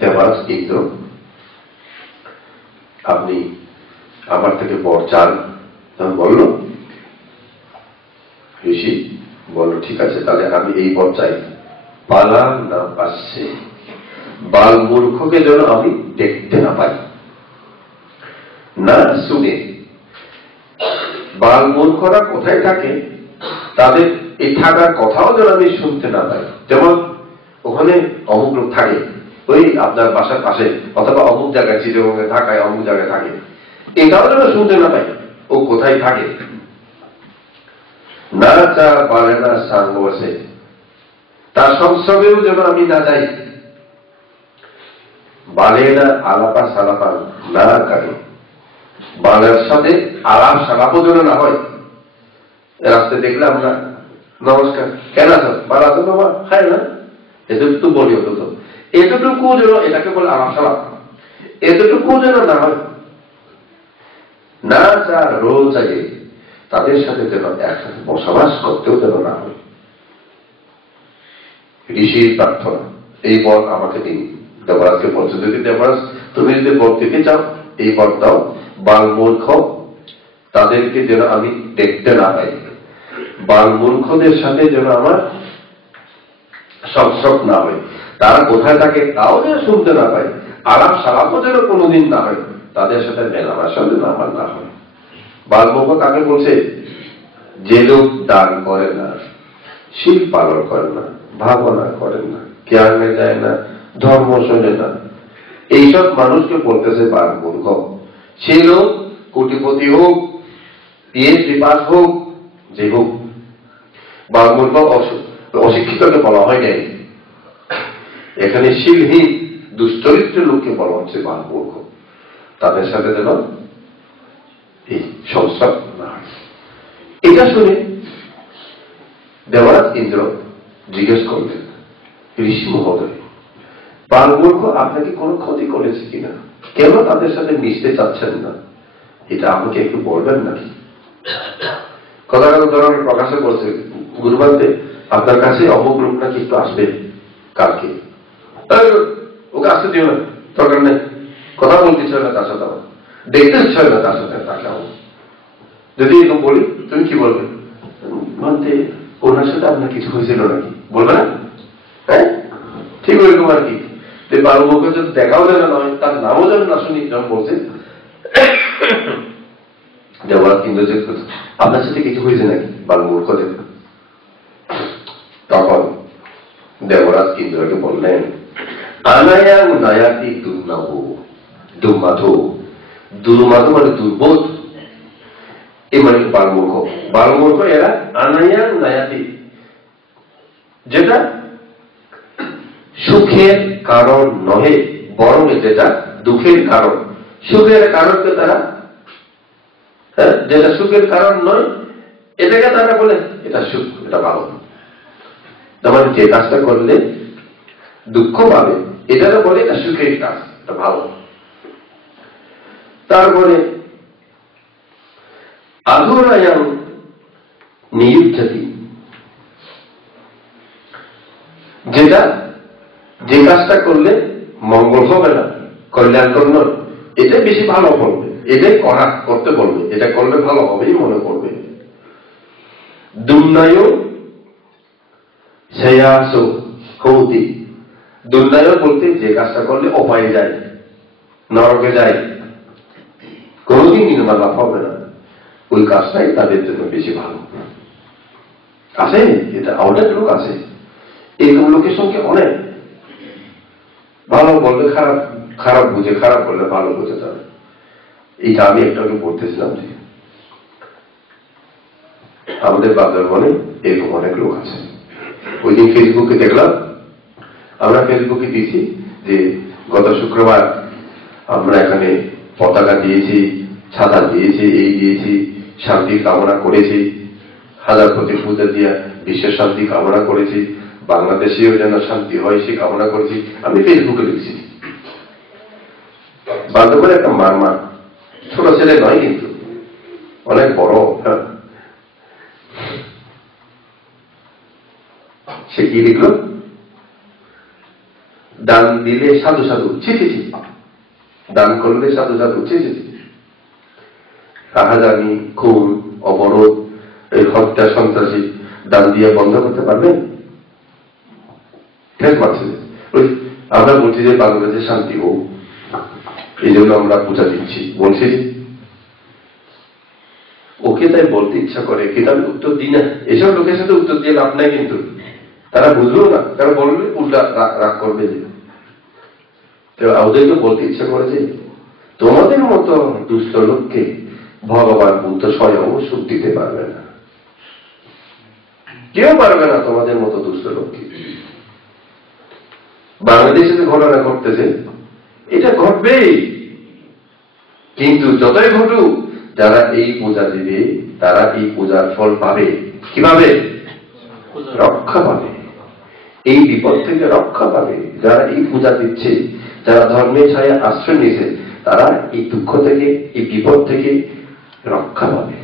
দেবরাজ ইন্দ্র, আপনি আমার থেকে বর চান। বলল ঋষি বলল, ঠিক আছে, তাহলে আমি এই বর চাই, বালা না পাচ্ছে, বাল মূর্খকে যেন আমি দেখতে না পাই, না শুনে। বাল মূর্খরা কোথায় থাকে, তাদের এই থাকার কথাও যেন আমি শুনতে না পাই। যেমন ওখানে অমুক লোক থাকে, ওই আপনার বাসার পাশে, অথবা অমুক জায়গায়, চিরবঙ্গে ঢাকায় অমুক জায়গায় থাকে, এটাও যেন শুনতে না পাই ও কোথায় থাকে। না চা পারে না সাঙ্গ বসে, তার সংসর্গেও যেন আমি না যাই। বালে না আলাপা সালাপা না করে, বালের সাথে আলাপ সালাপও যেন না হয়। রাস্তায় দেখলাম না, নমস্কার, কেন আছো, ভালো আছো বাবা, খাই না, এতটুকু বলি, অন্তত এতটুকু যেন, এটাকে বলে আলাপ সালাপ, এতটুকু যেন না হয়। না চা রোজ আগে, তাদের সাথে যেন একসাথে বসবাস করতেও যেন না হয়। ঋষির প্রার্থনা, এই বর আমাকে দিন। দেবরাজকে বলছে, যদি দেবরাজ তুমি যদি বর দিতে চাও, এই বর দাও, বাল মূর্খ তাদেরকে যেন আমি দেখতে না পাই, বাল মূর্খদের সাথে যেন আমার সংসর্গ না হয়, তারা কোথায় থাকে তাও যেন শুনতে না পাই, আলাপ সালাপও যেন কোনোদিন না হয়, তাদের সাথে মেলামেশা যেন আমার না হয়। বাল মূর্খ কাকে বলছে? যে লোক দান করে না, শীল পালন করে না, ভাবনা করেন না, জ্ঞানে যায় না, ধর্ম শোনে না, এইসব মানুষকে বলতেছে বাল মূর্খ। সে লোক কোটিপতি হোক, পিএইচডি পাস হোক, যে হোক, বাল মূর্খ অশিক্ষিতকে বলা হয় নাই, এখানে শীলহীন দুশ্চরিত্রের লোককে বলা হচ্ছে বাল মূর্খ। তাদের সাথে যেন এই সংসার না হয়। এটা শুনে দেবরাজ ইন্দ্র জিজ্ঞেস করলেন, ঋষি মহোদয়, বাল মূর্খ আপনাকে কোনো ক্ষতি করেছে কিনা, কেন তাদের সাথে মিশতে চাচ্ছেন না, এটা আমাকে একটু বলবেন নাকি? কথা ধরনের প্রকাশে বলছে, গুরুবান্তে আপনার কাছে অমুক লোক নাকি একটু আসবে কালকে, ওকে আসতে দিও না, দরকার নেই, কথা বলতে ইচ্ছা না তার সাথে, আমার দেখতে ইচ্ছা না তার সাথে, তাকে আমার যদি এরকম বলি, তুমি কি বলবে? মানতে ওনার সাথে আপনার কিছু হয়েছিল নাকি, বলবে না? হ্যাঁ, ঠিক ওইরকম আর কি। বাল মূর্খ যদি দেখাও যেন নয়, তার নামও যেন না শুনি, যখন বলছে দেবরাজ ইন্দ্র যে আপনার সাথে কিছু হয়েছে নাকি বাল মূর্খদের। তখন দেবরাজ ইন্দ্রকে বললেন, আনায়াং নায়াতি দুর্নাভ দুর্মাধু, দুর্মাধু মানে দুর্বোধ, এই মানে বাল মূর্খ। বাল মূর্খ এরা আনায়াং নায়াতি, যেটা সুখের কারণ নহে, বরং যেটা দুঃখের কারণ। সুখের কারণকে তারা, যেটা সুখের কারণ নয় এটাকে তারা বলে এটা সুখ, এটা ভালো। তার যে কাজটা করলে দুঃখ পাবে এটাকে বলে এটা সুখের কাজ, এটা ভালো। তারপরে আধুরায়াং নিযুদ্ধতি, যেটা যে কাজটা করলে মঙ্গল হবে না, কল্যাণকর নয়, এটা বেশি ভালো করবে, এটাই করতে বলবে, এটা করলে ভালো হবেই মনে করবে। দুর্নয় শ্রেয়াস হৌতি, দুর্নয় বলতে যে কাজটা করলে অপায়ে যায়, নরকে যায়, কোনদিন নির্মাণ লাভ হবে না, ওই কাজটাই তাদের জন্য বেশি ভালো। আছে এটা, অনেক লোক আছে এরকম লোকের সঙ্গে, অনেক ভালো বললে খারাপ, খারাপ বুঝে, খারাপ বললে ভালো বুঝে তারা। এইটা আমি একটু আগে বলতেছিলাম যে আমাদের বান্দরবনে এরকম অনেক লোক আছে। ওই দিন ফেসবুকে দেখলাম, আমরা ফেসবুকে দিয়েছি যে গত শুক্রবার আমরা এখানে পতাকা দিয়েছি, ছাতা দিয়েছি, এই দিয়েছি, শান্তি কামনা করেছি, হাজার প্রতি পূজা দিয়ে বিশ্বের শান্তি কামনা করেছি, বাংলাদেশেও যেন শান্তি হয় সে কামনা করেছি। আমি ফেসবুকে লিখছি। বান্দরবনে একটা মারমা, ছোট ছেলে নয় কিন্তু অনেক বড়, সে কি লিখল, দান দিলে সাধু সাধু, ছি ছি ছি, দান করলে সাধু সাধু, ছি ছি ছি, রাহাজানি, খুন, অবরোধ, এই হত্যা, সন্ত্রাসী দান দিয়ে বন্ধ করতে পারবেন? ঠিক আছে, ওই আমরা বলছি যে বাংলাদেশে শান্তি হোক, এই জন্য আমরা পূজা দিচ্ছি বলছি, ওকে তাই বলতে ইচ্ছা করে কিন্তু আমি উত্তর দিই না। এসব লোকের সাথে উত্তর দিয়ে লাভ নাই, কিন্তু তারা বুঝলো না, তারা বললে উল্টা রাগ করবে। যে ওদেরকে বলতে ইচ্ছা করে যে তোমাদের মতো দুষ্ট লোককে ভগবান বুদ্ধ স্বয়ং সুখ দিতে পারবে না, কেউ পারবে না তোমাদের মতো দুষ্ট লোককে। বাংলাদেশে যে ঘটনা ঘটতেছে এটা ঘটবেই, কিন্তু যতই ঘটুক যারা এই পূজা দিবে তারা এই পূজার ফল পাবে। কিভাবে? রক্ষা পাবে, এই বিপদ থেকে রক্ষা পাবে। যারা এই পূজা দিচ্ছে, যারা ধর্মের ছায়া আশ্রয় নিয়েছে, তারা এই দুঃখ থেকে, এই বিপদ থেকে রক্ষা পাবে।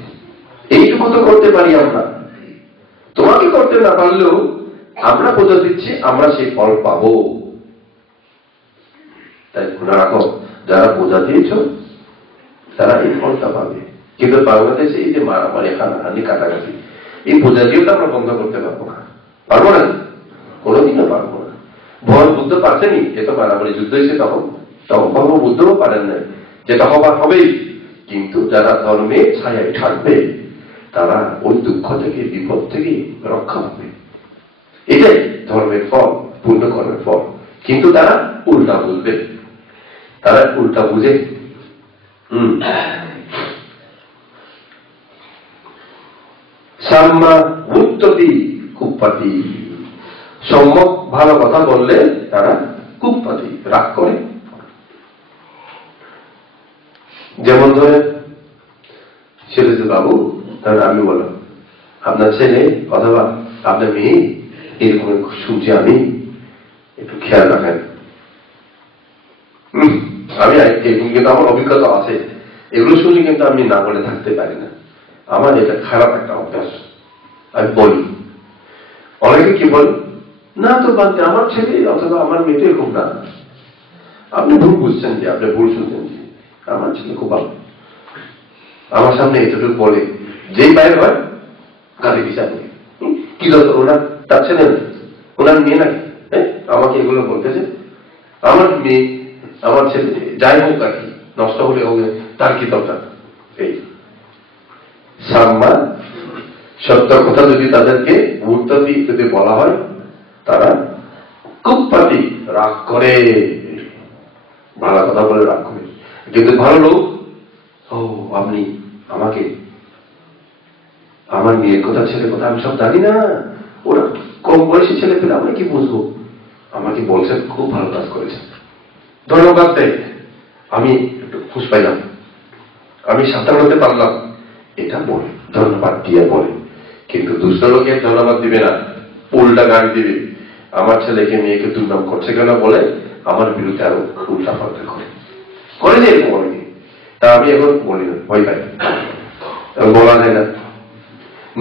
এইটুকু তো করতে পারি আমরা, তোমাকে করতে না পারলেও আমরা পূজা দিচ্ছি, আমরা সেই ফল পাবো। তাই মনে রাখো, যারা পূজা দিয়েছ তারা এই ফলটা পাবে। কিন্তু বাংলাদেশে এই যে মারামারি, হানাহানি, কাটাকাটি, এই পূজা দিয়েও তো আমরা বন্ধ করতে পারবো না, পারবো না, কোনোদিনও পারবো না। ভগবান বুদ্ধ পারছেনি, এ তো মারামারি যুদ্ধ হয়েছে তখন, ভগবান বুদ্ধও পারেন নাই, যেটা হবার হবেই। কিন্তু যারা ধর্মের ছায়ায় থাকবে তারা ওই দুঃখ থেকে, বিপদ থেকে রক্ষা পাবে। এটাই ধর্মের ফল, পূর্ণ কর্মের ফল। কিন্তু তারা উল্টা বুঝবে, তারা উল্টা বুঝে। সাম্মা উত্ততি কুপ্পাতি, সম্যক ভালো কথা বললে তারা কুপ্পাতি, রাগ করে। যেমন ধরে ছেলে যে বাবু, তাহলে আমি বললাম আপনার ছেলে অথবা আপনার মেয়ে এরকম শুনছি, আমি একটু খেয়াল রাখেন। আমি কিন্তু আমার অভিজ্ঞতা আছে, এগুলো শুনলে কিন্তু আমি না বলে থাকতে পারি না। আমার এটা খারাপ একটা অভ্যাস, আমি বলি। অনেকে কি বল, না তো বাদ, আমার ছেলে অথবা আমার মেয়েটা এরকম না, আপনি ভুল বুঝছেন, যে আপনি ভুল শুনছেন, যে আমার ছেলে খুব ভালো। আমার সামনে এতটুকু বলে, যেই বাইরে হয় গালি বিচার নেই, কি দরকার ওনার, তার ছেলে না, ওনার মেয়ে নাকি আমাকে এগুলো বলতেছে। আমার মেয়ে, আমার ছেলে যাই হোক আর কি, নষ্ট হলে হোক, তার কি দরকার? এই সাম্মা, সত্য কথা যদি তাদেরকে গুরুত্ব দিয়ে যদি বলা হয়, তারা কুপ্পাতি, রাগ করে, ভালো কথা বলে রাগ করে। কিন্তু ভালো লোক, ও আপনি আমাকে, আমার মেয়ের কথা, ছেলের কথা আমি সব জানি না, ওরা কম বয়সী ছেলে পেলে আমরা কি বুঝবো, আমাকে বলছেন খুব ভালো কাজ করেছেন, ধন্যবাদ দেয়, আমি একটু খুশ পাইলাম, আমি সাঁতার হতে পারলাম, এটা বলে, ধন্যবাদ দিয়ে বলে। কিন্তু দুষ্ট লোকের ধন্যবাদ দিবে না, উল্টা গাড়ি দিবে, আমার ছেলেকে মেয়েকে দুর্নাম করছে কেন বলে আমার বিরুদ্ধে আরো উল্টা পাল্টা করে যে এরকম অনেকে। তা আমি এখন বলি না, ভয় পাই, বলা যায় না,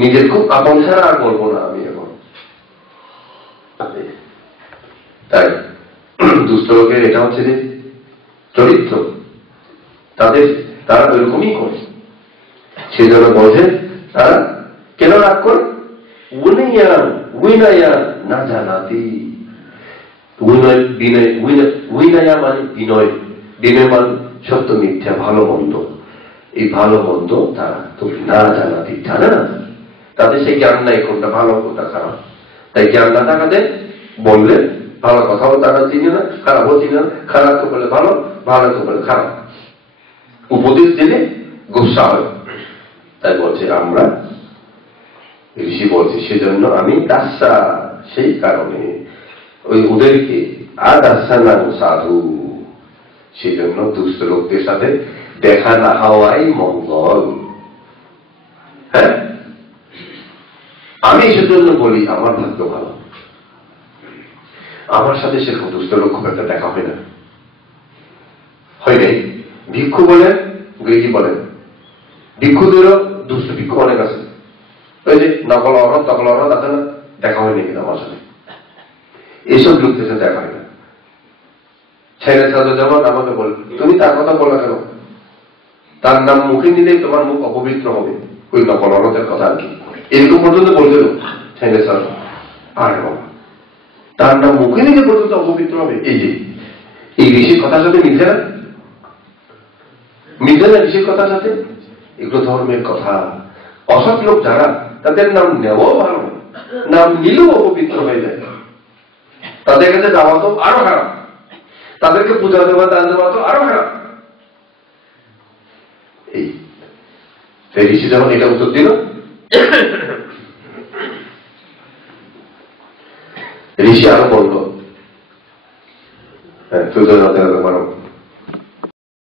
নিজের খুব আপন ছাড়া আর বলবো না আমি এখন। তাই দুষ্ট লোকের এটা হচ্ছে যে চরিত্র, তারা ওইরকমই করে। সেজন্য বলছে তারা কেন রাগ করে, না জানাতি, উইনায়া মানে বিনয়, বিনয় মানে সত্য মিথ্যা, ভালো মন্দ, এই ভালো মন্দ তারা তুমি না জানাতি, জানে না, তাদের সেই জ্ঞান নাই কোনটা ভালো কোনটা খারাপ। তাই জ্ঞান না থাকাতে বললে ভালো কথাও তারা চিনে না, খারাপও চিনে না, খারাপ তো বলে ভালো, ভালো তো বলে খারাপ, উপদেশ দিলে গুসা হয়। তাই বলছে আমরা, ঋষি বলছে, সেজন্য আমি দাসা, সেই কারণে ওই ওদেরকে আদাসানা সাধু, সেই জন্য দুষ্ট লোকদের সাথে দেখা না হওয়াই মঙ্গল। হ্যাঁ, আমি সেজন্য বলি আমার ভাগ্য ভালো, আমার সাথে সেরকম দুষ্ট লোক খুব একটা দেখা হয় না, হয় নাই। ভিক্ষু বলেন, গৃহী বলেন, ভিক্ষুদেরও দুষ্ট ভিক্ষু অনেক আছে, ওই যে নকল অরত তকল অরত আছে না, দেখা হয়নি কিন্তু আমার সাথে, এইসব লোকদের সাথে দেখা হয় না। ছেলে যেমন আমাকে বল, তুমি তার কথা বলো কেন? তার নাম মুখে নিলেই তোমার মুখ অপবিত্র হবে, ওই নকল অনতের কথা আর কি, এরকম পর্যন্ত বলছিল ছেলে স্যার। আর বাবা, তার নাম মুখে নিলে পর্যন্ত অপবিত্র হবে, এই যে এই ঋষির কথার সাথে মিলছে না, মিলছে না ঋষির কথার সাথে? এগুলো ধর্মের কথা। অসৎ লোক যারা, তাদের নাম নেওয়াও ভালো, নাম নিলেও অপবিত্র হয়ে যায়, তাদের কাছে যাওয়া তো আরো খারাপ, তাদেরকে পূজা দেওয়া দান দেওয়া তো আরো খারাপ। এই ঋষি যখন এটা উত্তর দিল, ঋষি আরো বলল,